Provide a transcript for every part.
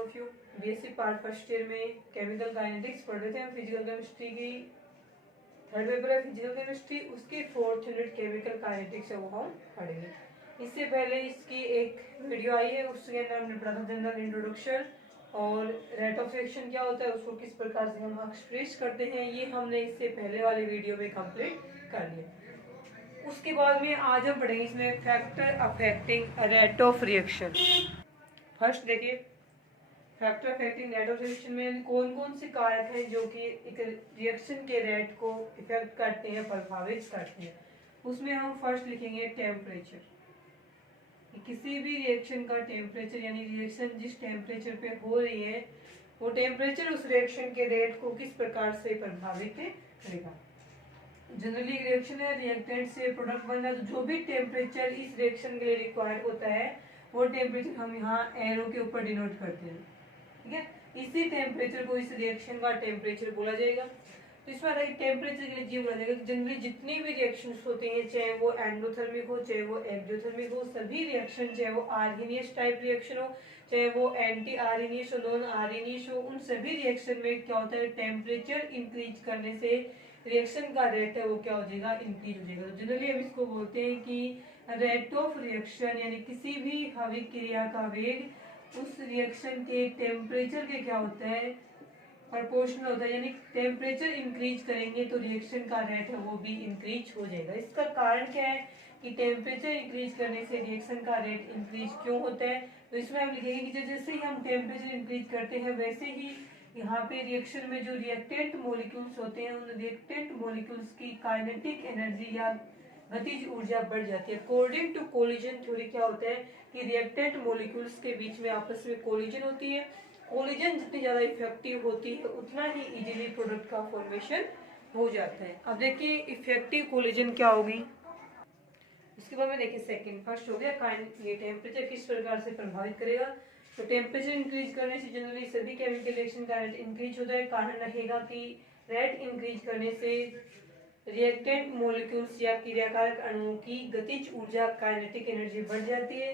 Of you. BSc part first year में chemical kinetics पढ़ रहे थे हम। फिजिकल केमिस्ट्री की थर्ड पेपर है फिजिकल केमिस्ट्री, उसकी फोर्थ यूनिट केमिकल काइनेटिक्स है वो हम पढ़ेंगे। इससे पहले इसकी एक वीडियो आई है, उसके अंदर हमने पढ़ा था जनरल इंट्रोडक्शन और रेट ऑफ रिएक्शन क्या होता है, उसको किस प्रकार से हम एक्सप्रेस करते हैं, ये हमने इससे पहले वाले वीडियो में कंप्लीट कर लिया। उसके बाद में आज हम पढ़ेंगे इसमें factor affecting rate of reaction. First देखिए, factor affecting rate of reaction में कौन कौन से कारक हैं जो कि एक रिएक्शन के रेट को इफेक्ट करते हैं, प्रभावित करते हैं। उसमें हम फर्स्ट लिखेंगे टेम्परेचर। किसी भी रिएक्शन का टेम्परेचर यानी रिएक्शन जिस टेम्परेचर पे हो रही है वो टेम्परेचर उस रिएक्शन के रेट को किस प्रकार से प्रभावित करेगा। जनरली एक रिएक्शन है, रिएक्टेंट से प्रोडक्ट बन रहा है, तो जो भी टेम्परेचर इस रिएक्शन के लिए रिक्वायर्ड होता है वो टेम्परेचर हम यहाँ एरो के ऊपर डिनोट करते हैं, ठीक है। इसी टेम्परेचर को इस रिएक्शन का टेम्परेचर बोला जाएगा। तो इस बार टेम्परेचर के लिए जी बोला जाएगा कि जनरली जितनी भी रिएक्शंस होते हैं, चाहे वो एंडोथर्मिक हो चाहे वो एक्सोथर्मिक हो, सभी रिएक्शन चाहे वो आर्गेनियस टाइप रिएक्शन हो चाहे वो एंटी आर्गेनियस हो, नॉन आर्गेनियस हो, उन सभी रिएक्शन में क्या होता है, टेम्परेचर इंक्रीज करने से रिएक्शन का रेट है वो क्या हो जाएगा, इंक्रीज हो जाएगा। तो जनरली हम इसको बोलते हैं कि रेट ऑफ रिएक्शन यानी किसी भी हविक क्रिया का वेग उस रिएक्शन के टेम्परेचर के क्या होता है, प्रोपोर्शनल होता है। यानी टेम्परेचर इंक्रीज करेंगे तो रिएक्शन का रेट है वो भी इंक्रीज हो जाएगा। इसका कारण क्या है कि टेम्परेचर इंक्रीज करने से रिएक्शन का रेट इंक्रीज क्यों होता है। तो इसमें हम लिखेंगे कि जैसे ही हम टेम्परेचर इंक्रीज करते हैं वैसे ही यहाँ पे रिएक्शन में जो रिएक्टेंट मॉलिक्यूल्स होते हैं उन रिएक्टेंट मॉलिक्यूल्स की काइनेटिक एनर्जी या गतिज ऊर्जा बढ़ जाती है। अकॉर्डिंग टू कोलिजन थ्योरी क्या होता है कि रिएक्टेंट मॉलिक्यूल्स के बीच में आपस में कोलिजन होती है। कोलिजन जितनी ज्यादा इफेक्टिव होती है उतना ही इजीली प्रोडक्ट का फॉर्मेशन हो जाता है। अब देखिए इफेक्टिव कोलिजन क्या होगी। इसके बाद में देखिए सेकंड, फर्स्ट हो गया ये टेम्परेचर किस प्रकार से प्रभावित करेगा। तो टेम्परेचर इंक्रीज करने से जनरली सभी केमिकल रिएक्शन का रेट इंक्रीज होता है। कारण रहेगा कि रेट इंक्रीज करने से रिएक्टेंट मॉलिक्यूल्स या क्रियाकारक अणुओं की गतिज ऊर्जा काइनेटिक एनर्जी बढ़ जाती है।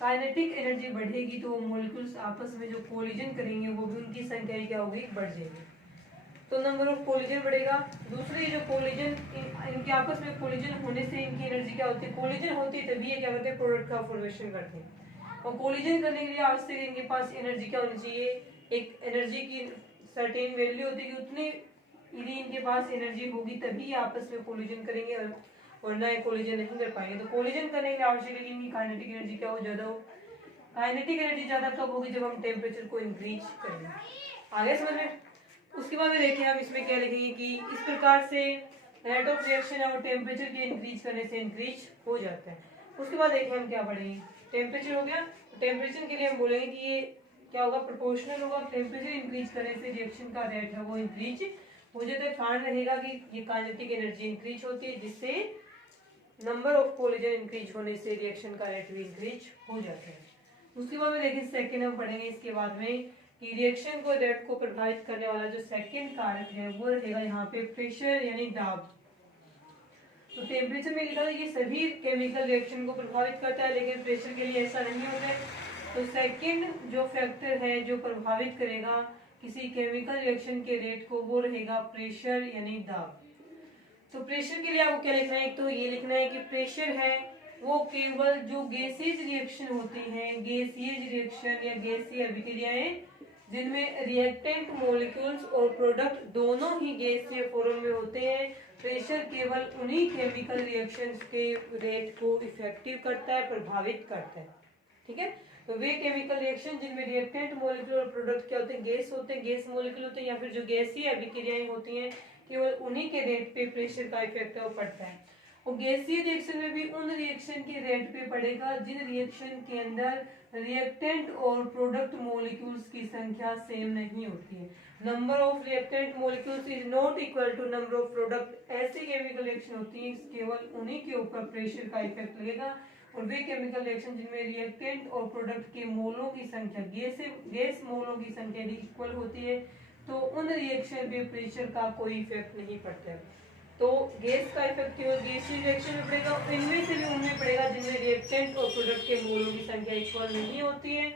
काइनेटिक एनर्जी बढ़ेगी तो मॉलिक्यूल्स आपस में जो कोलिजन करेंगे वो भी उनकी संख्या क्या होगी, बढ़ जाएगी। तो नंबर ऑफ कोलिजन बढ़ेगा। दूसरी जो कोलिजन इनके आपस में कोलिजन होने से इनकी एनर्जी क्या होती है, कोलिजन होती है तभी ये क्या करते हैं, प्रोडक्ट का फॉर्मेशन करते हैं। और कोलिजन करने के लिए आवश्यक इनके पास एनर्जी क्या होनी चाहिए, एक एनर्जी की सर्टेन वैल्यू होती है कि उतनी यदि इनके पास एनर्जी होगी तभी आपस में कोलिजन करेंगे और नए कोलिजन नहीं कर पाएंगे। तो कोलिजन करने के लिए आवश्यक है कि इनकी काइनेटिक एनर्जी क्या हो, ज्यादा हो। काइनेटिक एनर्जी ज्यादा कब होगी, जब हम टेम्परेचर को इंक्रीज करेंगे। आगे समझ में। उसके बाद में देखिए हम इसमें क्या लिखेंगे कि इस प्रकार से रेट ऑफ रिएक्शन है वो टेम्परेचर के इंक्रीज करने से इंक्रीज हो जाता है। उसके बाद देखिए हम क्या पढ़ेंगे, टेम्परेचर हो गया। टेम्परेचर के लिए हम बोलेंगे कि ये क्या होगा, प्रोपोर्शनल होगा। टेम्परेचर इंक्रीज करने से रिएक्शन का रेट है वो इंक्रीज हो जाता है। कारण रहेगा कि ये काइनेटिक एनर्जी इंक्रीज होती है जिससे नंबर ऑफ कोलिजन इंक्रीज होने से रिएक्शन का रेट भी इंक्रीज हो जाता है। उसके बाद में देखिए सेकेंड हम पढ़ेंगे इसके बाद में कि रिएक्शन को रेट को प्रभावित करने वाला जो सेकेंड कारक है वो रहेगा यहाँ पे प्रेशर यानी दाब। तो टेम्परेचर में लिखा था कि सभी केमिकल रिएक्शन को प्रभावित करता है लेकिन प्रेशर के लिए ऐसा नहीं होता है। तो सेकेंड जो फैक्टर है जो प्रभावित करेगा किसी केमिकल रिएक्शन के रेट को वो रहेगा प्रेशर यानी दाब। तो प्रेशर के लिए आपको क्या लिखना है, तो ये लिखना है कि प्रेशर है वो केवल जो गैसीय रिएक्शन होती हैं, गैसीय रिएक्शन या गैसीय अभिक्रियाएं जिनमें रिएक्टेंट मॉलिक्यूल्स और प्रोडक्ट दोनों ही गैसीय फॉर्म में होते हैं, प्रेशर केवल उन्हीं केमिकल रिएक्शंस के रेट को इफेक्टिव करता है, प्रभावित करता है, ठीक है। तो वे केमिकल रिएक्शन जिनमें रिएक्टेंट मॉलिक्यूल और प्रोडक्ट क्या होते हैं, गैस होते हैं, गैस मॉलिक्यूल होते हैं या फिर जो गैसीय अभिक्रियाएं होती हैं, केवल उन्हीं के रेट पे प्रेशर का इफेक्ट है वो पड़ता है। और गैसीय रिएक्शन में भी उन रिएक्शन के रेट पे पड़ेगा जिन रिएक्शन के अंदर रिएक्टेंट और प्रोडक्ट मॉलिक्यूल्स की संख्या सेम नहीं होती है। Number of reactant molecules is not equal to number of product. ऐसी केमिकल रिएक्शन होती है केवल उन्हीं के ऊपर प्रेशर का इफेक्ट लगेगा। और वे केमिकल रिएक्शन जिनमें रिएक्टेंट और प्रोडक्ट के मोलों की संख्या गैस मोलों की संख्या यदि इक्वल होती है तो उन रिएक्शन पे प्रेशर का कोई इफेक्ट नहीं पड़ता है। तो गैस का इफेक्ट केवल गैसीय रिएक्शन में पड़ेगा, इनमें से भी उनमें पड़ेगा जिनमें रिएक्टेंट और प्रोडक्ट के मोलों की संख्या इक्वल नहीं होती है।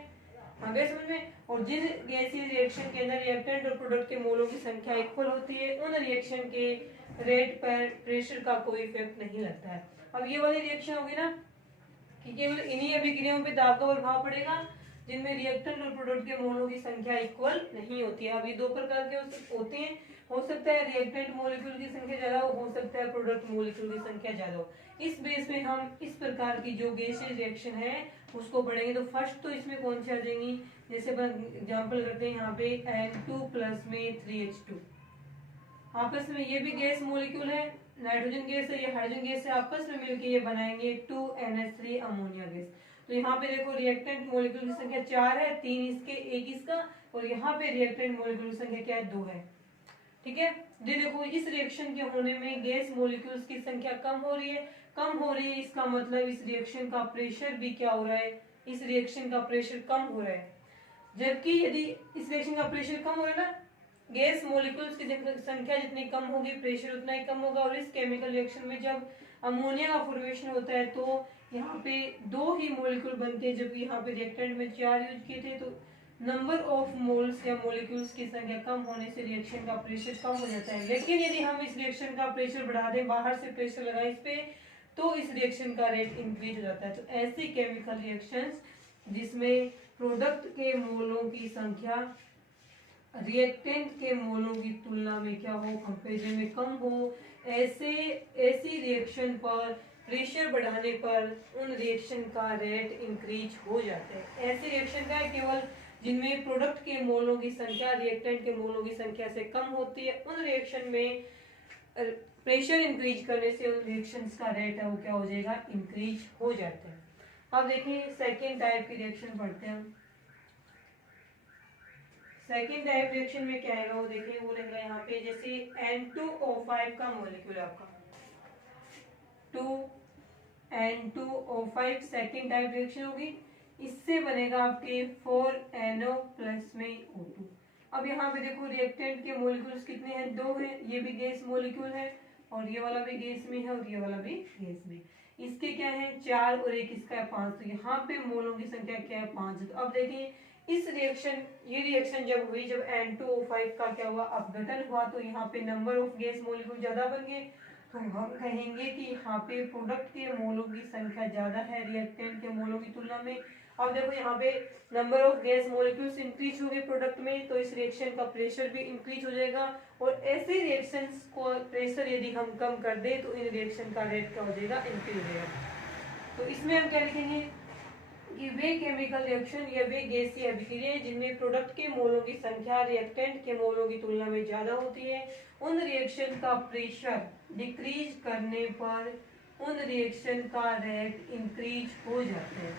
आ गए समझ में। और जिन गैसीय रिएक्शन के अंदर रिएक्टेंट और प्रोडक्ट के मोलों की संख्या इक्वल होती है उन रिएक्शन के रेट पर प्रेशर का कोई इफेक्ट नहीं लगता है। अब ये वाली रिएक्शन होगी ना कि केवल इन्हीं अभिक्रियाओं पे दाब का प्रभाव पड़ेगा जिनमें रिएक्टेंट और प्रोडक्ट के मोलों की संख्या इक्वल नहीं होती है। अब ये दो प्रकार के होते हैं, हो सकता है रिएक्टेंट मॉलिक्यूल की संख्या ज्यादा हो सकता है प्रोडक्ट मॉलिक्यूल की संख्या ज्यादा हो। इस बेस में हम इस प्रकार की जो गैसीय रिएक्शन है उसको पढ़ेंगे। तो फर्स्ट तो इसमें कौन सी आ जाएंगी, जैसे अपन एग्जांपल करते हैं यहाँ पे N2 प्लस में 3H2, आपस में ये भी गैस मॉलिक्यूल है, नाइट्रोजन गैस है, ये हाइड्रोजन गैस है, आपस में मिलकर ये बनाएंगे 2NH3 अमोनिया गैस। तो यहाँ पे देखो रिएक्टेंट मॉलिक्यूल की संख्या 4 है, 3 इसके 1 इसका, और यहाँ पे रिएक्टेंट मॉलिक्यूल की संख्या क्या है, 2 है। ठीक है, ये देखो इस रिएक्शन के होने में गैस मॉलिक्यूल्स की संख्या कम हो रही है, कम हो रही है, इसका मतलब इस रिएक्शन का प्रेशर भी क्या हो रहा है, इस रिएक्शन का प्रेशर कम हो रहा है। जबकि यदि इस रिएक्शन का प्रेशर कम हो रहा है ना, गैस मॉलिक्यूल्स की संख्या जितनी कम होगी प्रेशर उतना ही कम होगा। और इस केमिकल रिएक्शन में जब अमोनिया का फॉर्मेशन होता है तो यहाँ पे 2 ही मॉलिक्यूल बनते हैं, जबकि यहाँ पे रिएक्टेंट में 4 यूज किए थे। तो नंबर ऑफ मोल्स या मॉलिक्यूल्स की संख्या कम होने से रिएक्शन का प्रेशर कम हो जाता है। लेकिन यदि हम इस रिएक्शन का प्रेशर बढ़ा दें, बाहर से प्रेशर लगाएं इस पे, तो इस रिएक्शन का रेट इंक्रीज हो जाता है। तो ऐसी केमिकल रिएक्शंस जिसमें प्रोडक्ट के मोलों की संख्या रिएक्टेंट के मोलों की तुलना में क्या हो, कंपेरिजन में कम हो, ऐसी रिएक्शन पर प्रेशर बढ़ाने पर उन रिएक्शन का रेट इंक्रीज हो जाता है। ऐसी रिएक्शन का है केवल जिनमें प्रोडक्ट के मोलों की संख्या रिएक्टेंट के मोलों की संख्या से कम होती है, उन रिएक्शन में प्रेशर इंक्रीज करने से उन रिएक्शंस का रेट है वो क्या हो जाएगा, इंक्रीज हो जाता है। अब देखिए सेकेंड टाइप की रिएक्शन पढ़ते हैं हम। सेकेंड टाइप रिएक्शन में क्या आएगा वो देखिए, वो रहेगा यहाँ पे जैसे N2O5 का मॉलिक्यूल है आपका 2N2O5 सेकेंड टाइप रिएक्शन होगी, इससे बनेगा आपके 4NO प्लस में O2। अब यहाँ पे देखो रिएक्टेंट के मॉलिक्यूल्स कितने हैं, 2 हैं, ये भी गैस मॉलिक्यूल है और ये वाला भी गैस में है और ये वाला भी गैस में। इसके क्या है 4 और एक इसका है 5, तो यहाँ पे मोलों की संख्या क्या है 5। तो अब देखिए इस रिएक्शन, ये रिएक्शन जब हुई, जब N2O5 का क्या हुआ, अपघटन हुआ, तो यहाँ पे नंबर ऑफ गैस मॉलिक्यूल ज्यादा बन गए, तो हम कहेंगे कि यहाँ पे प्रोडक्ट के मोलों की संख्या ज्यादा है रिएक्टेंट के मोलों की तुलना में। अब देखो यहाँ पे number of gas molecules increase हो गए प्रोडक्ट में, तो इस रिएक्शन का प्रेशर भी इंक्रीज हो जाएगा। और ऐसे रिएक्शंस को प्रेशर यदि हम कम कर दें तो इन रिएक्शन का रेट क्या हो जाएगा, इंक्रीज हो जाएगा। तो इसमें हम क्या लिखेंगे कि वे केमिकल रिएक्शन या वे गैसीय अभिक्रियाएं जिनमें प्रोडक्ट के मोलों की संख्या रिएक्टेंट के मोलों की तुलना में ज्यादा होती है, उन रिएक्शन का प्रेशर डिक्रीज करने पर उन रिएक्शन का रेट इंक्रीज हो जाता है।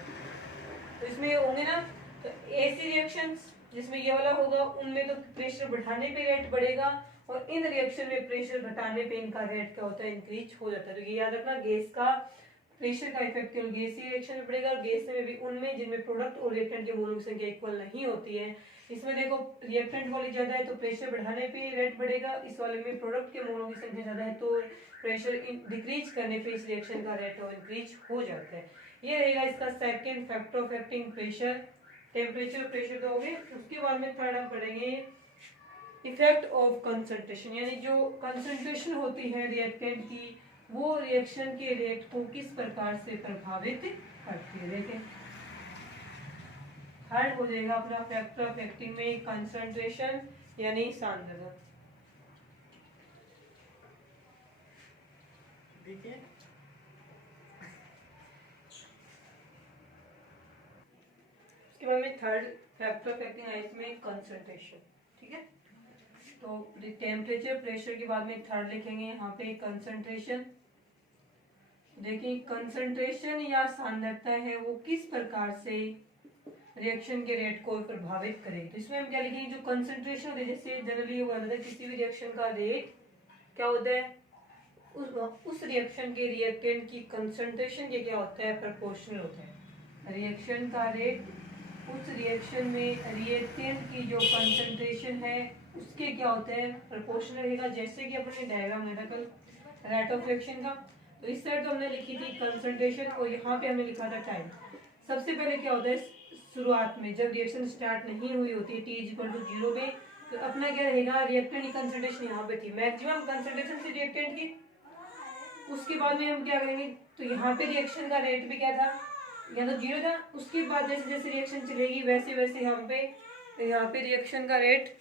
तो इसमें होंगे ना, तो ऐसी रिएक्शंस जिसमें ये वाला होगा उनमें तो प्रेशर बढ़ाने पे रेट बढ़ेगा और इन रिएक्शन में प्रेशर घटाने पे इनका रेट क्या होता है, इंक्रीज हो जाता है। तो ये याद रखना, गैस का प्रेशर का इफेक्ट केवल गैसीय रिएक्शन में पड़ेगा और गैस में भी उनमें जिनमें प्रोडक्ट और रिएक्टेंट के मोलों की संख्या इक्वल नहीं होती है। इसमें देखो रिएक्टेंट वाली ज्यादा है तो प्रेशर बढ़ाने पे रेट बढ़ेगा, इस वाले में प्रोडक्ट के मोलों की संख्या ज्यादा है तो प्रेशर डिक्रीज करने पे इस रिएक्शन का रेट इंक्रीज हो जाता है। ये रहेगा इसका second factor affecting pressure, temperature pressure तो हो गए। उसके बाद में थर्ड हम पढ़ेंगे इफेक्ट ऑफ कंसंट्रेशन, यानी जो कंसंट्रेशन होती है रिएक्टेंट की वो रिएक्शन के रेट को किस प्रकार से प्रभावित करती है। देखें थर्ड हो जाएगा अपना फैक्टर अफेक्टिंग में कंसंट्रेशन यानी सांद्रता। देखिए उसके बाद में थर्ड फैक्टर अफेक्टिंग है इसमें कंसंट्रेशन, ठीक है। तो टेम्परेचर प्रेशर के बाद में थर्ड लिखेंगे यहाँ पे कंसंट्रेशन। देखिए कंसंट्रेशन या सांद्रता है वो किस प्रकार से रिएक्शन के रेट को प्रभावित करेगी। तो इसमें हम क्या लिखेंगे, जो कंसंट्रेशन होता है, जैसे जनरली होता है किसी भी रिएक्शन का रेट क्या होता है उस रिएक्शन के रिएक्टेंट की कंसंट्रेशन के क्या होता है, प्रोपोर्शनल होता है। रिएक्शन का रेट उस रिएक्शन में रिएक्टेंट की जो कंसंट्रेशन है उसके क्या होता है, प्रोपोर्शनल रहेगा। जैसे कि अपने डायग्राम में था कल रेट ऑफ रिएक्शन का, तो इस साइड तो हमने लिखी थी कंसंट्रेशन और यहाँ पे हमने लिखा था टाइम। सबसे पहले क्या होता है शुरुआत में जब रिएक्शन स्टार्ट नहीं हुई होती है, टी इज इक्वल टू 0 पे, तो अपना क्या रहेगा, रिएक्टेंट की कंसंट्रेशन यहाँ पे थी मैक्सिमम कंसंट्रेशन थी रिएक्टेंट की। उसके बाद में हम क्या करेंगे, तो यहाँ पे रिएक्शन का रेट भी क्या था, या तो 0 था। उसके बाद जैसे जैसे रिएक्शन चलेगी वैसे वैसे यहाँ पे रिएक्शन का रेट,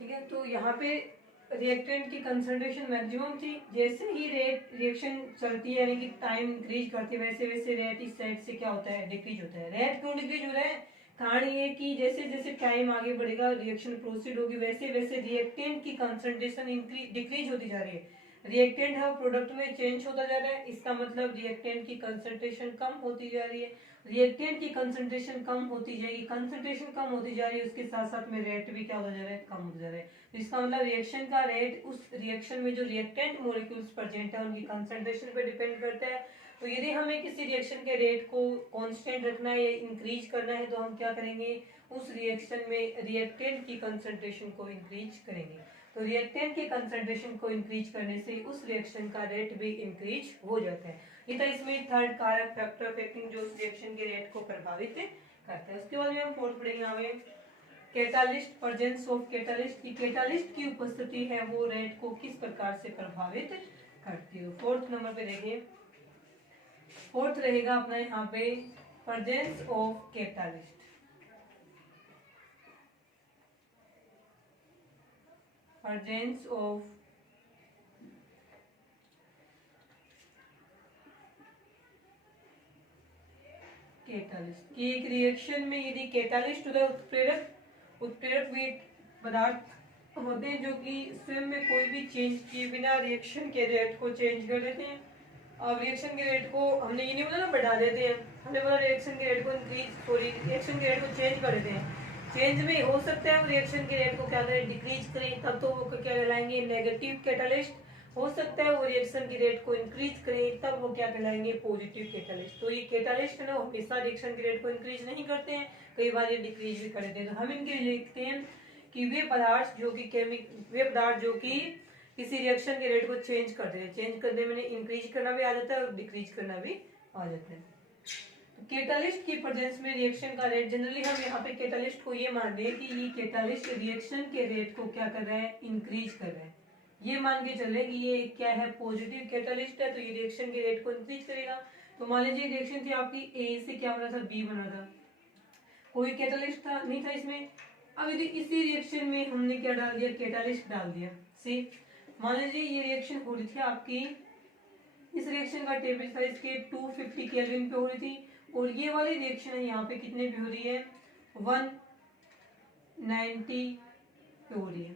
ठीक है, तो यहाँ पे रिएक्टेंट की कंसंट्रेशन मैक्सिमम थी। जैसे ही रेट रिएक्शन चलती है यानी कि टाइम इंक्रीज करती है, वैसे वैसे रेट इस साइड से क्या होता है, डिक्रीज होता है। रेट क्यों डिक्रीज हो रहा है, कारण ये कि जैसे जैसे टाइम आगे बढ़ेगा, रिएक्शन प्रोसीड होगी, वैसे वैसे रिएक्टेंट की कंसंट्रेशन डिक्रीज होती जा रही है। रिएक्टेंट है प्रोडक्ट में चेंज होता जा रहा है, इसका मतलब रिएक्टेंट की कंसंट्रेशन कम होती जा रही है। रिएक्टेंट की कंसंट्रेशन कम होती जाएगी, कंसंट्रेशन कम होती जा रही है, उसके साथ साथ में रेट भी क्या होता जा रहा है, कम होता जा रहा है। तो इसका मतलब रिएक्शन का रेट उस रिएक्शन में जो रिएक्टेंट मॉलिक्यूल्स प्रेजेंट है उनकी कंसंट्रेशन पे डिपेंड करता है। तो यदि हमें किसी रिएक्शन के रेट को कांस्टेंट रखना है या इंक्रीज करना है, तो हम क्या करेंगे, उस रिएक्शन में रिएक्टेंट की कंसंट्रेशन को इंक्रीज करेंगे। तो रिएक्टेंट के कंसंट्रेशन को इंक्रीज करने से उस रिएक्शन का रेट भी इंक्रीज हो जाता है। ये था इसमें थर्ड कारक फैक्टर अफेक्टिंग जो उस रिएक्शन के रेट को प्रभावित करता है। उसके बाद में हम फोर्थ पढ़ेंगे हमें कैटालिस्ट, प्रेजेंस ऑफ कैटालिस्ट, की कैटालिस्ट की उपस्थिति है वो रेट को किस प्रकार से प्रभावित करती है। फोर्थ नंबर पे देखिए, फोर्थ रहेगा अपना यहाँ पे presence of catalyst. Presence of catalyst की एक रिएक्शन में यदि कैटालिस्ट होता है उत्प्रेरक, उत्प्रेरक वे पदार्थ होते हैं जो कि स्वयं में कोई भी चेंज किए बिना रिएक्शन के रेट को चेंज कर देते हैं। अब रिएक्शन के रेट को हमने ये नहीं बोला ना बढ़ा देते हैं, हमने बोला रिएक्शन के रेट को रिएक्शन के रेट को चेंज कर देते हैं। चेंज में हो सकता है रिएक्शन के रेट को क्या करें, डिक्रीज करें, तब तो वो क्या कहलाएंगे, नेगेटिव कैटालिस्ट। हो सकता है वो रिएक्शन की रेट को इंक्रीज करें, तब वो क्या कहलाएंगे, पॉजिटिव कैटालिस्ट। तो ये कैटालिस्ट है ना, हमेशा रिएक्शन की रेट को इंक्रीज नहीं करते हैं, कई बार ये डिक्रीज भी कर देते हैं। तो हम इनके लिए लिखते हैं कि वे पदार्थ जो कि किसी रिएक्शन के रेट को चेंज कर देते हैं। चेंज करने में इंक्रीज करना भी आ जाता है और डिक्रीज करना भी आ जाता है। तो कैटालिस्ट की प्रेजेंस में रिएक्शन का रेट, जनरली हम यहाँ पे कैटालिस्ट को ये मान रहे हैं कि ये कैटालिस्ट रिएक्शन के रेट को क्या कर रहा है, इंक्रीज कर रहा है। ये मान के चले कि ये क्या है, पॉजिटिव कैटालिस्ट है, तो ये रिएक्शन के रेट को इंक्रीज करेगा। तो मान लीजिए रिएक्शन थी आपकी, ए से क्या बना था, बी बना था, कोई कैटालिस्ट था नहीं था इसमें। अब यदि इसी रिएक्शन में हमने क्या डाल दिया, कैटालिस्ट डाल दिया। सी मान लीजिए ये रिएक्शन हो रही थी आपकी, इस रिएक्शन का टेम्परेचर इसके 250 केल्विन पे हो रही थी, और ये वाली रिएक्शन है यहाँ पे कितने पे हो रही है, 190 पे हो रही है।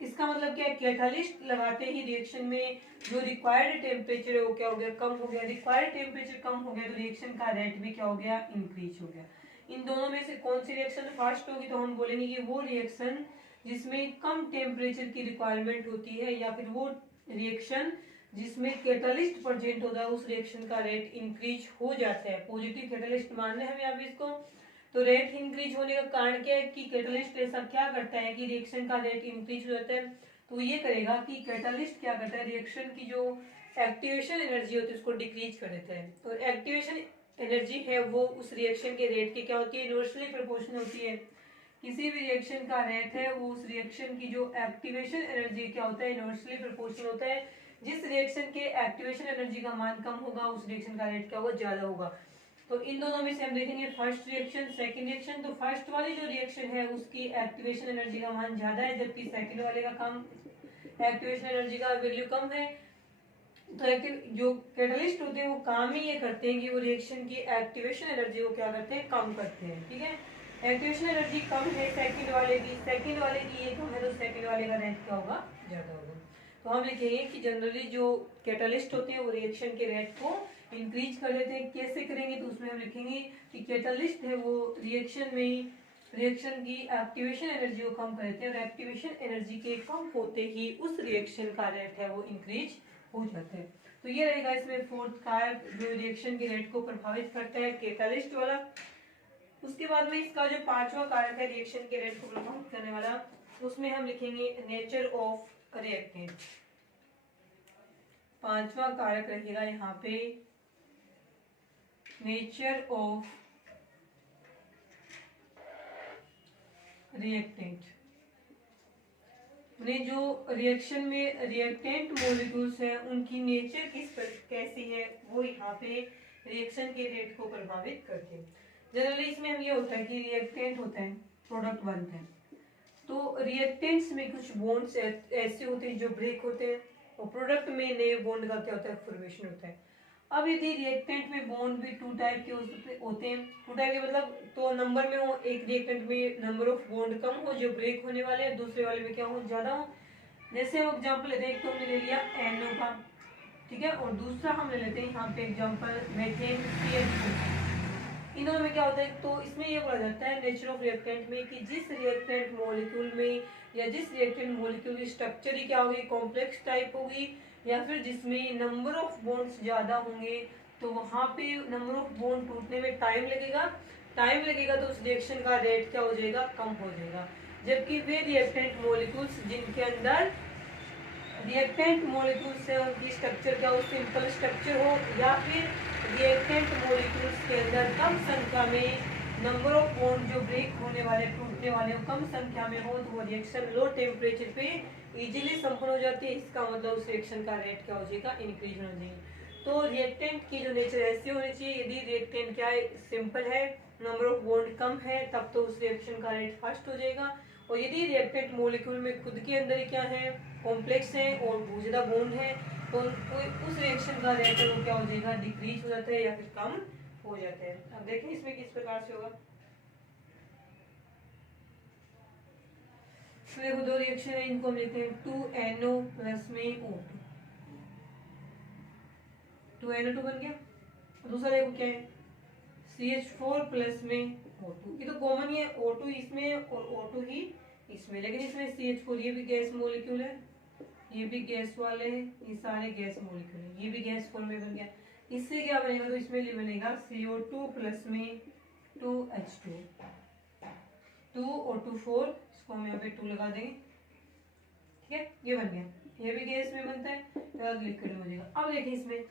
इसका मतलब क्या है, कैटालिस्ट लगाते ही रिएक्शन में जो रिक्वायर्ड टेम्परेचर है वो क्या हो गया, कम हो गया। रिक्वायर्ड टेम्परेचर कम हो गया तो रिएक्शन का रेट भी क्या हो गया, इंक्रीज हो गया। इन दोनों में से कौन सी रिएक्शन फास्ट होगी, तो हम बोलेंगे कि वो रिएक्शन जिसमें कम टेम्परेचर की रिक्वायरमेंट होती है, या फिर वो रिएक्शन जिसमें कैटालिस्ट प्रेजेंट होता है, उस रिएक्शन का रेट इंक्रीज हो जाता है। पॉजिटिव कैटालिस्ट मान रहे हैं हम यहाँ पे इसको। तो रेट इंक्रीज होने का कारण क्या है कि कैटालिस्ट ऐसा क्या करता है कि रिएक्शन का रेट इंक्रीज हो जाता है। तो ये करेगा कि कैटालिस्ट क्या करता है, रिएक्शन की जो एक्टिवेशन एनर्जी होती है उसको डिक्रीज कर देता है। तो एक्टिवेशन एनर्जी है वो उस रिएक्शन के रेट की क्या होती है, इनवर्सली प्रोपोर्शनल होती है। किसी भी रिएक्शन का रेट है वो उस रिएक्शन की जो एक्टिवेशन एनर्जी क्या होता है, इनवर्सली प्रोपोर्शनल होता है। जिस रिएक्शन के एक्टिवेशन एनर्जी का मान कम होगा उस रिएक्शन का रेट क्या होगा, ज्यादा होगा। तो इन दोनों में से हम देखेंगे फर्स्ट रिएक्शन, सेकंड रिएक्शन। तो फर्स्ट वाली जो रिएक्शन है उसकी एक्टिवेशन एनर्जी का मान ज्यादा है, जबकि सेकंड वाले का कम एक्टिवेशन एनर्जी का वैल्यू कम है। तो जो कैटलिस्ट होते हैं वो काम ही ये करते हैं कि वो रिएक्शन की एक्टिवेशन एनर्जी को क्या करते हैं, कम करते हैं। ठीक है, एक्टिवेशन एनर्जी कम है सेकंड वाले की ये कम है, तो सेकंड वाले का रेट क्या होगा, ज्यादा होगा। तो हम लिखेंगे कि जनरली जो कैटलिस्ट होते हैं वो रिएक्शन के रेट को इंक्रीज कर देते हैं। कैसे करेंगे, तो उसमें हम लिखेंगे कि कैटलिस्ट है वो रिएक्शन में रिएक्शन की एक्टिवेशन एनर्जी को कम कर देते हैं, और एक्टिवेशन एनर्जी के कम होते ही उस रिएक्शन का रेट है वो इंक्रीज हो जाता है। तो ये रहेगा इसमें फोर्थ कारक जो रिएक्शन के रेट को प्रभावित करता है, कैटलिस्ट वाला। उसके बाद में इसका जो पांचवा कारक है रिएक्शन के रेट को प्रभावित करने वाला, उसमें हम लिखेंगे नेचर ऑफ रिएक्टेंट। पांचवा कारक रहेगा यहाँ पे नेचर ऑफ रिएक्टेंट, जो रिएक्शन में रिएक्टेंट मॉलिक्यूल्स हैं उनकी नेचर कैसी है, वो यहाँ पे रिएक्शन के रेट को प्रभावित करते हैं। जनरली इसमें हम ये होता है कि रिएक्टेंट होता है, प्रोडक्ट बनता है, तो रिएक्टेंट्स में कुछ बॉन्ड्स ऐसे होते हैं जो ब्रेक होते हैं और प्रोडक्ट में नए बॉन्ड का क्या होता है, फॉर्मेशन होता है। अब यदि रिएक्टेंट में बॉन्ड भी टू टाइप के होते हैं, टू टाइप के मतलब तो नंबर में हो, एक रिएक्टेंट में नंबर ऑफ बॉन्ड कम हो जो ब्रेक होने वाले हैं, दूसरे वाले में क्या हो, ज्यादा हो। जैसे हम एग्जांपल लेते हैं, एक तो हमने ले लिया NO का, ठीक है, और दूसरा हम ले लेते हैं यहाँ पे एग्जांपल मीथेन CH4। इन दोनों में क्या होता है, तो इसमें ये बोला जाता है नेचर ऑफ रिएक्टेंट में कि जिस रिएक्टेंट मॉलिक्यूल में या जिस रिएक्टेंट मॉलिक्यूल की स्ट्रक्चर ही क्या होगी, कॉम्प्लेक्स टाइप होगी, या फिर जिसमें नंबर ऑफ बॉन्ड्स ज्यादा होंगे, तो वहां पे नंबर ऑफ बॉन्ड टूटने में टाइम लगेगा तो उस रिएक्शन का रेट क्या हो जाएगा, कम हो जाएगा। जबकि वे रिएक्टेंट मॉलिक्यूल्स जिनके अंदर रिएक्टेंट मॉलिक्यूल्स है उनकी स्ट्रक्चर क्या हो, सिंपल स्ट्रक्चर हो, या फिर रिएक्टेंट मॉलिक्यूल्स के अंदर कम संख्या में नंबर ऑफ बॉन्ड जो ब्रेक होने वाले, टूटने वाले कम संख्या में हो, तो वो रिएक्शन लो टेम्परेचर पे इजीली संपन्न हो जाती है। इसका मतलब उस रिएक्शन का रेट क्या हो जाएगा, इंक्रीज होना चाहिए। तो रिएक्टेंट की जो नेचर ऐसी होनी चाहिए, यदि रिएक्टेंट क्या है, सिंपल है, नंबर ऑफ बॉन्ड कम है, तब तो उस रिएक्शन का रेट फास्ट हो जाएगा। और यदि रिएक्टेंट मॉलिक्यूल में खुद के अंदर क्या है, कॉम्प्लेक्स है और बहुत ज्यादा बॉन्ड है, तो उस रिएक्शन का रेट वो क्या हो जाएगा, डिक्रीज हो जाता है या फिर कम हो जाता है। अब देखें इसमें किस प्रकार से होगा। तो देखो दो रिएक्शन है, इनको हम लिखते हैं 2NO प्लस में O2, 2NO2 बन गया। दूसरा देखो क्या है, CH4 प्लस में O2, ये तो कॉमन ही है, O2 इसमें और O2 ही इसमें, लेकिन इसमें CH4 ये भी गैस मॉलिक्यूल है, ये भी गैस वाले हैं, ये सारे गैस मॉलिक्यूल है, ये भी गैस फॉर्म में बन गया। इससे क्या बनेगा, तो इसमें बनेगा CO2 प्लस में 2H2, 2 और 2 4, इसको हम यहाँ पे 2 लगा देंगे, ठीक है, ये बन गया। ये भी गैस में बनता है तो लिक्विड हो जाएगा। अब देखिए इसमें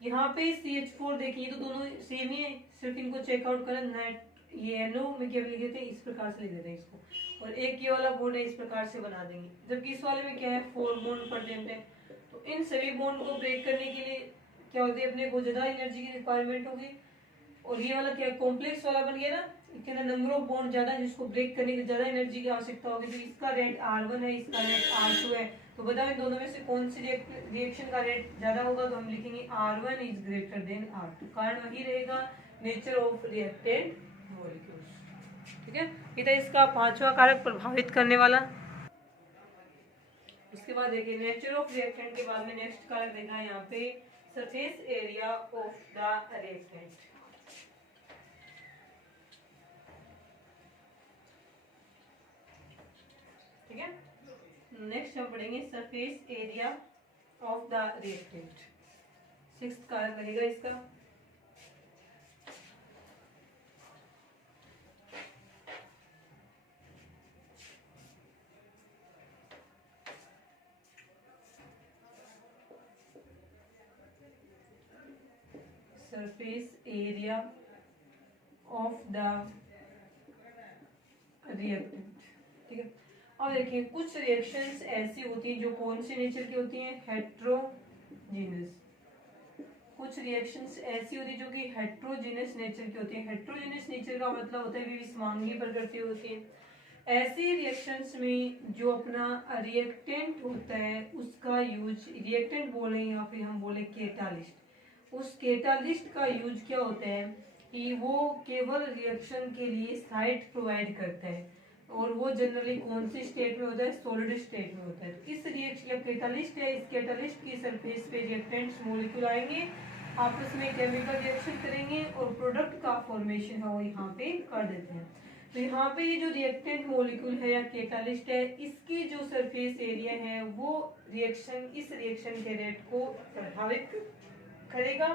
यहाँ पे CH4 देखिए, ये तो दोनों सेम ही है, सिर्फ इनको चेकआउट करना है। ये NO में क्या लिख देते हैं, इस प्रकार से लिख देते हैं इसको, और एक ये वाला बॉन्ड है इस प्रकार से बना देंगे। जबकि इस वाले में क्या है, 4 बॉन्ड प्रेजेंट है, तो इन सभी बॉन्ड को ब्रेक करने के लिए क्या होती है, अपने को ज्यादा एनर्जी की रिक्वायरमेंट होगी। और ये वाला क्या कॉम्प्लेक्स वाला बन गया ना, इसके अंदर नंबर ऑफ बॉन्ड ज्यादा है, जिसको ब्रेक करने की ज्यादा एनर्जी की आवश्यकता होगी। तो इसका रेट R1 है, इसका रेट R2 है, तो बताओ इन दोनों में से कौन सी रिएक्शन का रेट ज्यादा होगा, तो हम लिखेंगे R1 is greater than R2। कारण वही रहेगा, नेचर ऑफ रिएक्टेंट मॉलिक्यूल्स, ठीक है। ये था इसका पांचवा कारक प्रभावित करने वाला। उसके बाद देखिए नेचर ऑफ रिएक्टेंट के बाद में नेक्स्ट कारक देखा है यहाँ पे, surface area of the reactant, ठीक है। नेक्स्ट हम पढ़ेंगे surface area of the reactant, sixth कारक रहेगा इसका। Surface area of the reactant, ठीक है। अब देखिए कुछ रिएक्शंस ऐसी होती हैं जो कौन से नेचर की होती हैं, हेट्रोजीनस। कुछ रिएक्शंस ऐसी होती है जो कि हेट्रोजीनस नेचर की होती है। हेट्रोजीनस नेचर का मतलब होता है विषमांगी प्रकृति होती है। ऐसी रिएक्शंस में जो अपना रिएक्टेंट होता है उसका यूज, रिएक्टेंट बोले या फिर हम बोले कैटालिस्ट, उस कैटालिस्ट का यूज क्या होता है कि वो केवल रिएक्शन के लिए साइट प्रोवाइड करता है, और वो जनरली कौन सी स्टेट में होता है, सॉलिड स्टेट में होता है। तो इस रिएक्शन या कैटालिस्ट है, इस कैटालिस्ट की सरफेस पे रिएक्टेंट्स मॉलिक्यूल आएंगे, आपस में केमिकल रिएक्शन करेंगे और प्रोडक्ट का फॉर्मेशन है वो यहाँ पे कर देते हैं। तो यहाँ पे ये जो रिएक्टेंट मॉलिक्यूल है या कैटालिस्ट है, इसकी जो सरफेस एरिया है वो रिएक्शन, इस रिएक्शन के रेट को प्रभावित करेगा।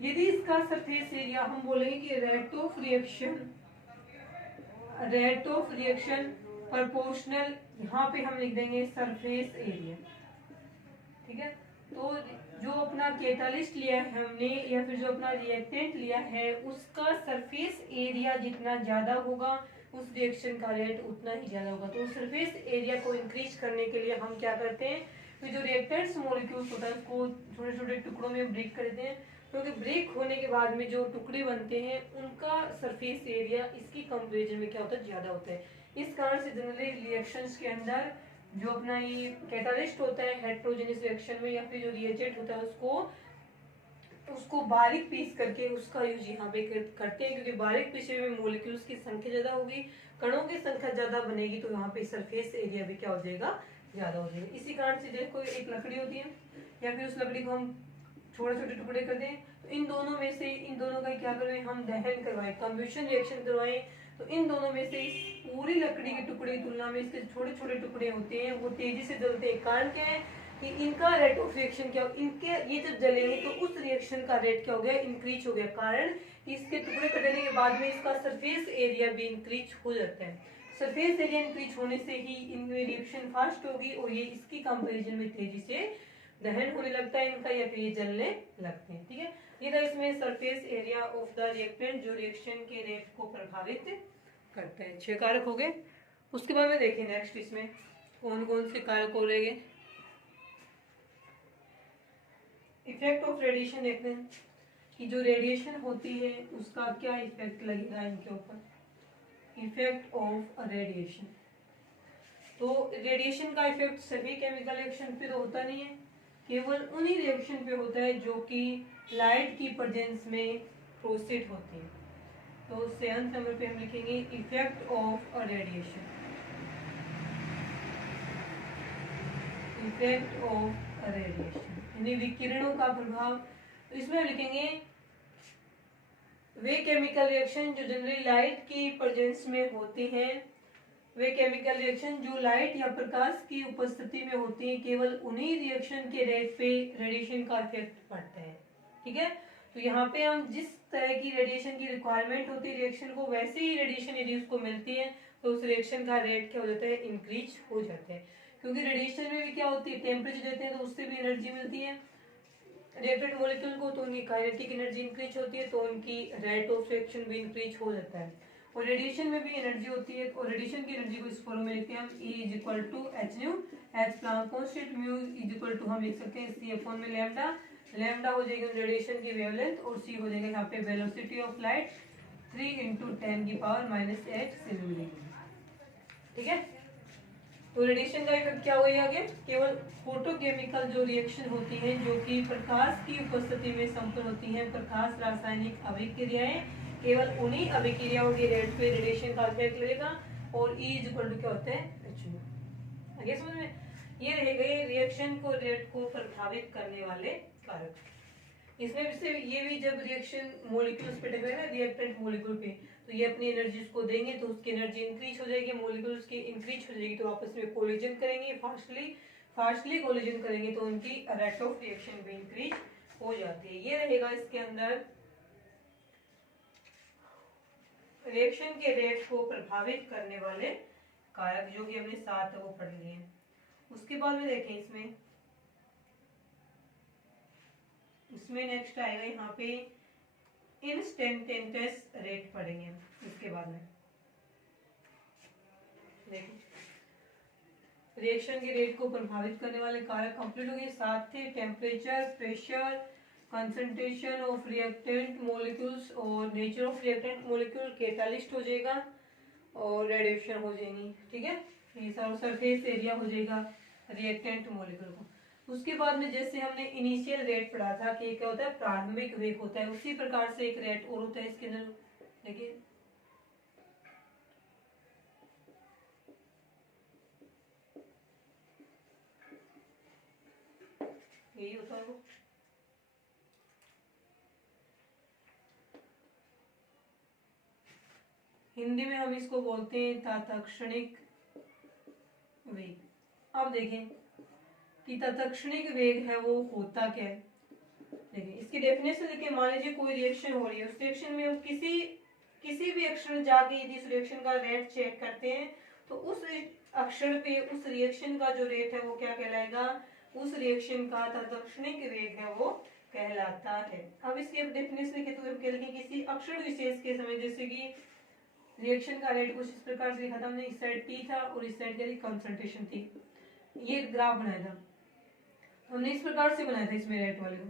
यदि इसका सरफेस एरिया हम बोलेंगे कि रेट ऑफ रिएक्शन प्रोपोर्शनल, यहाँ पे हम लिख देंगे सरफेस एरिया, ठीक है। तो जो अपना कैटालिस्ट लिया है हमने या फिर जो अपना रिएक्टेंट लिया है उसका सरफेस एरिया जितना ज्यादा होगा उस रिएक्शन का रेट उतना ही ज्यादा होगा। तो सरफेस एरिया को इंक्रीज करने के लिए हम क्या करते हैं कि जो रिएक्टेंट्स मॉलिक्यूल्स होता है उसको छोटे छोटे टुकड़ों में ब्रेक कर देते हैं, क्योंकि ब्रेक होने के बाद में जो टुकड़े बनते हैं उनका सरफेस एरिया इसकी कंपेरिजन में क्या होता है ज्यादा होता है। इस कारण से जनरली रिएक्शंस के अंदर जो अपना ये कैटालिस्ट होता है हेट्रोजेनियस रिएक्शन में या फिर जो रिएजेंट होता है उसको बारीक पीस करके उसका यूज यहाँ पे करते हैं, क्योंकि बारीक पीसे हुए मॉलिक्यूल्स की संख्या ज्यादा होगी, कणों की संख्या ज्यादा बनेगी, तो यहाँ पे सरफेस एरिया भी क्या हो जाएगा ज्यादा हो जाएगा। इसी कारण से देखो एक लकड़ी होती है या फिर उस लकड़ी को हम छोटे छोटे टुकड़े कर दें, तो इन दोनों में से इन दोनों का क्या करवाएं हम दहन करवाएं, कंबशन रिएक्शन करवाएं, तो इन दोनों में से इस पूरी लकड़ी की टुकड़े की तुलना में इसके छोटे छोटे टुकड़े होते हैं वो तेजी से जलते हैं। कारण क्या है कि इनका रेट ऑफ रिएक्शन क्या, इनके ये जब जलेंगे तो उस रिएक्शन का रेट क्या हो गया इंक्रीज हो गया, कारण कि इसके टुकड़े कटने के बाद में इसका सरफेस एरिया भी इंक्रीज हो जाता है। सरफेस एरिया इंक्रीज होने से ही इनमें रिएक्शन फास्ट होगी और ये इसकी कंपैरिजन में तेजी से दहन होने लगता है इनका या फिर ये जलने लगते हैं। ठीक है, ये था इसमें surface area of the reactant जो रिएक्शन के रेट को प्रभावित करते हैं। 6 कारक हो गए। उसके बाद में देखिए नेक्स्ट इसमें कौन कौन से कारक हो रहेंगे। इफेक्ट ऑफ रेडिएशन देखते हैं कि जो रेडिएशन होती है उसका क्या इफेक्ट लगेगा इनके ऊपर। इफेक्ट ऑफ रेडिएशन, तो रेडिएशन का इफेक्ट सभी केमिकल रिएक्शन पे तो होता नहीं है, केवल उन्हीं रिएक्शन पे होता है जो कि लाइट की प्रेजेंस में प्रोसीड होती है। तो 7 नंबर पे हम लिखेंगे effect of radiation. Effect of radiation यानी विकिरणों का प्रभाव। तो इसमें हम लिखेंगे वे केमिकल रिएक्शन जो जनरली लाइट की प्रेजेंस में होती हैं, वे केमिकल रिएक्शन जो लाइट या प्रकाश की उपस्थिति में होती हैं, केवल उन्हीं रिएक्शन के रेट पे रेडिएशन का इफेक्ट पड़ता है। ठीक है, तो यहाँ पे हम जिस तरह की रेडिएशन की रिक्वायरमेंट होती है रिएक्शन को, वैसे ही रेडिएशन यदि उसको मिलती है तो उस रिएक्शन का रेट क्या हो जाता है इंक्रीज हो जाता है। क्योंकि रेडिएशन में भी क्या होती है टेम्परेचर देते हैं तो उससे भी एनर्जी मिलती है रिएक्टेंट मॉलिक्यूल को, तो उनकी काइनेटिक एनर्जी इंक्रीज होती है, तो उनकी रेट ऑफ रिएक्शन भी इंक्रीज हो जाता है। और रेडिएशन में भी एनर्जी होती है, और रेडिएशन की एनर्जी को इस फॉर्म में लिखते हैं हम E equal to H nu, H Planck constant, mu equal to हम लिख सकते हैं सी अपॉन में लैम्डा, लैम्डा हो जाएगी रेडिएशन की वेवलेंथ और सी हो जाएगा यहाँ पे वेलोसिटी ऑफ लाइट 3 × 10⁻⁸ सेंटीमीटर। ठीक है, तो रेडिएशन का इफेक्ट क्या होगा आगे, केवल फोटोकेमिकल जो रिएक्शन होती है जो कि प्रकाश की उपस्थिति में संपन्न होती है, प्रकाश रासायनिक अभिक्रियाएं, केवल उन्हीं अभिक्रियाओं के रेट पे रेडिएशन का इफेक्ट लगेगा। और E इक्वल टू क्या होता है एच न्यू। आगे समझ में ये रह गए रिएक्शन को रेट को प्रभावित करने वाले कारक। इसमें से ये भी जब रिएक्शन मॉलिक्यूल्स पे टकराए ना रिएक्टेंट मॉलिक्यूल पे, तो ये अपनी एनर्जी उसको देंगे तो उसकी एनर्जी इंक्रीज हो जाएगी, मॉलिक्यूल्स की इंक्रीज हो जाएगी, तो आपस में कोलिजन करेंगे, फास्टली कोलिजन करेंगे तो उनकी रेट ऑफ रिएक्शन भी इंक्रीज हो जाती है। ये रहेगा इसके अंदर रिएक्शन के रेट को प्रभावित करने वाले कारक जो कि हमने 7 वो पढ़ लिए हैं। उसके बाद में देखें इसमें नेक्स्ट आएगा यहाँ पे इंस्टेंटेनियस रेट पढ़ेंगे इसके बाद में। देखिए रिएक्शन के रेट को प्रभावित करने वाले कारक कंप्लीट हो गए। 7 थे, temperature, pressure, concentration of reactant molecules और nature of reactant molecule, catalyst हो जाएगा और रेडिएशन हो जाएंगी। ठीक है, ये सारा सरफेस एरिया हो जाएगा रिएक्टेंट मॉलिक्यूल को। उसके बाद में जैसे हमने इनिशियल रेट पढ़ा था कि क्या होता है प्रारंभिक वेग होता है, उसी प्रकार से एक रेट और होता है इसके अंदर। देखिए यही होता है वो, हिंदी में हम इसको बोलते हैं तत्क्षणिक वेग। अब देखें कि तत्क्षणिक वेग है वो होता क्या है। देखिए इसकी डेफिनेशन देखिए, मान लीजिए कोई रिएक्शन हो रही है, उस रिएक्शन में हम किसी भी अक्षर जाके यदि इस रिएक्शन का रेट चेक करते हैं तो उस अक्षर पे उस रिएक्शन का जो रेट है वो क्या कहलाएगा उस रिएक्शन का तत्क्षणिक वेग है वो कहलाता है। अब इसकी डेफिनेशन लिखे तो कह लिखे किसी अक्षर विशेष के समय, जैसे कि रिएक्शन का रेट कुछ इस प्रकार से लिखा था हमने, इस साइड टी था और इस साइड क्या थी, कंसंट्रेशन थी। ये ग्राफ बनाया था हमने, इस प्रकार से बनाया था इसमें रेट वाले को।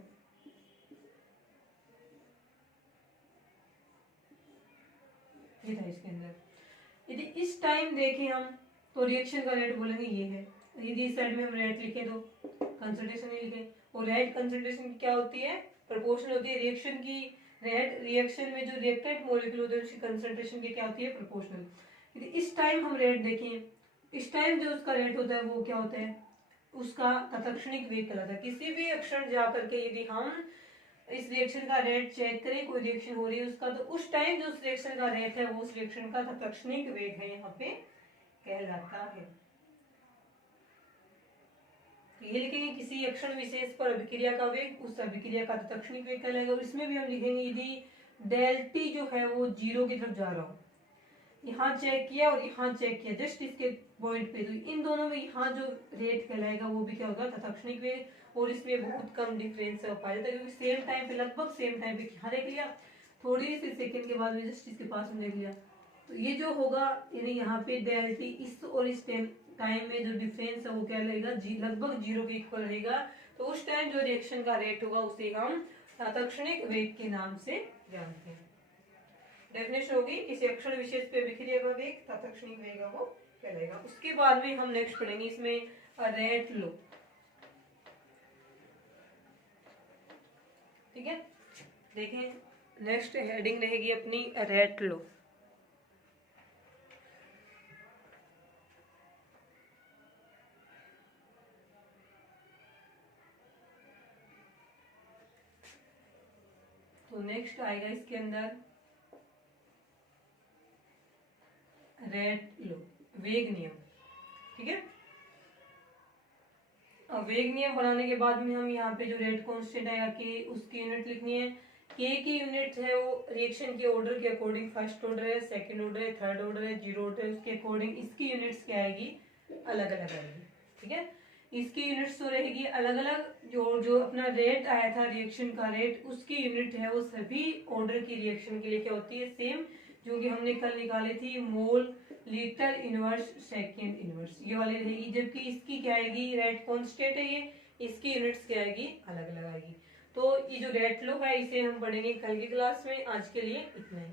ये था इसके अंदर। यदि इस टाइम देखें हम तो रिएक्शन का रेट बोलेंगे ये है। यदि इस साइड में हम रेट लिखे तो कंसंट्रेशन नहीं लिखे, और रेट कंसंट्रेशन की क्या होती है, प्रोपोर्शनल होती है। रिएक्शन की रेट, रिएक्शन में जो रिएक्टेंट मॉलिक्यूल होते हैं उसकी कंसंट्रेशन की क्या होती है, प्रोपोर्शनल। यदि इस टाइम हम रेट देखें, इस टाइम जो उसका रेट होता है वो क्या होता है, उसका तत्क्षणिक वेग कहलाता है। किसी भी अक्षर जा करके यदि हम इस रिएक्शन का रेट चेक करें, कोई रिएक्शन हो रही है उसका, तो उस टाइम जो उस रिएक्शन का रेट है वो उस रिएक्शन का तत्क्षणिक वेग है यहाँ पे कहलाता है। तो ये लिखेंगे किसी अक्षर विशेष पर अभिक्रिया का वेग उस अभिक्रिया का तत्क्षणिक वेग कहलाएगा। और इसमें भी हम लिखेंगे यदि डेल टी जो है वो 0 की तरफ जा रहा हो, यहाँ चेक किया और यहाँ चेक किया जस्ट इसके पॉइंट पे, तो इन दोनों में यहाँ जो रेट कहलाएगा वो भी क्या होगा, तत्क्षणिक वेग। और इसमें बहुत कम डिफरेंस पाया जाता है, क्योंकि सेम टाइम पे, लगभग सेम टाइम पे यहाँ देख लिया, थोड़ी सी सेकंड के बाद में जस्ट इसके पास में देख लिया, तो ये जो होगा यानी यहाँ पे डेल टी इस और इस टाइम में जो डिफरेंस है वो क्या रहेगा, लगभग 0 के इक्वल रहेगा। तो उस टाइम जो रिएक्शन का रेट होगा उसे हम तत्क्षणिक वेग के नाम से जानते हैं। डेफिनेशन होगी किसी अक्षर विशेष पे अभिक्रिया का वेग तत्क्षणिक वेग वो कहलाएगा। उसके बाद में हम नेक्स्ट पढ़ेंगे इसमें रेट लो। ठीक है, देखें नेक्स्ट हेडिंग रहेगी अपनी रेट लो। तो नेक्स्ट आएगा इसके अंदर रेट लो, वेग नियम। ठीक है, अब वेग नियम बनाने के बाद में हम यहाँ पे जो रेट कांस्टेंट आएगा के, उसकी यूनिट लिखनी है। के की यूनिट है वो रिएक्शन के ऑर्डर के अकॉर्डिंग, फर्स्ट ऑर्डर है, सेकंड ऑर्डर है, थर्ड ऑर्डर है, जीरो ऑर्डर है, उसके अकॉर्डिंग इसकी यूनिट्स क्या आएगी, अलग अलग आएगी। ठीक है, इसकी यूनिट्स तो रहेगी अलग अलग। जो जो अपना रेट आया था रिएक्शन का रेट, उसकी यूनिट है वो सभी ऑर्डर की रिएक्शन के लिए क्या होती है, सेम, जो कि हमने कल निकाली थी, mole litre inverse second inverse, ये वाली रहेगी। जबकि इसकी क्या आएगी, रेट कांस्टेंट है ये, इसकी यूनिट्स क्या आएगी, अलग अलग आएगी। तो ये जो रेट लो है इसे हम पढ़ेंगे कल की क्लास में। आज के लिए इतना ही।